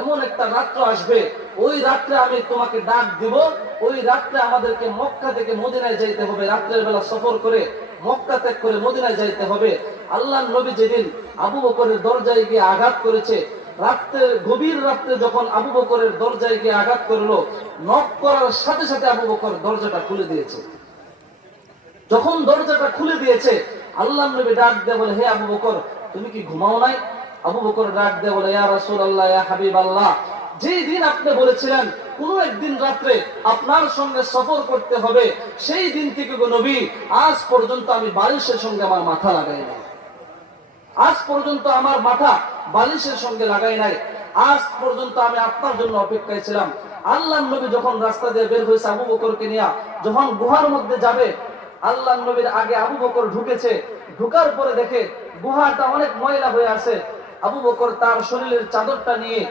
এমন একটা রাত্র আসবে, ওই রাত্রে আমি তোমাকে ডাক দিব, ওই রাত্রে আমাদেরকে মক্কা থেকে মদিনায় যাইতে হবে, রাত্রের বেলা সফর করে মক্কা ত্যাগ করে মদিনায় যাইতে হবে। আল্লাহর নবী যেদিন আবু বকরের দরজায় গিয়ে আঘাত করেছে, গভীর রাত্রে যখন আবু বকরের দরজায় গিয়ে আঘাত করলো, নক করার সাথে সাথে আবু বকর দরজাটা খুলে দিয়েছে। যখন দরজাটা খুলে দিয়েছে, আল্লাহর নবী ডাক দিয়ে বলে, হে আবু বকর, তুমি কি ঘুমাও নাই? আবু বকর ডাক দিয়ে বলে, ইয়া রাসূলুল্লাহ, ইয়া হাবিবাল্লাহ, যেই দিন আপনি বলেছিলেন কোন একদিন রাত্রে আপনার সঙ্গে সফর করতে হবে, সেই দিন থেকে গো নবী, আজ পর্যন্ত আমি বালিশের সঙ্গে আমার মাথা লাগাই নাই। আজ পর্যন্ত আমার মাথা বালিশের সঙ্গে লাগাই নাই। আজ পর্যন্ত আমি আপনার জন্য অপেক্ষায় ছিলাম। আল্লাহর নবী যখন রাস্তা দিয়ে বের হয়েছে আবু বকরকে নিয়ে, যখন গুহার মধ্যে যাবে, আল্লাহর নবীর আগে আবু বকর ঢুকেছে। ঢুকার পরে দেখে গুহাটা অনেক ময়লা হয়ে আছে। আবু বকর তার শরীরের চাদরটা নিয়ে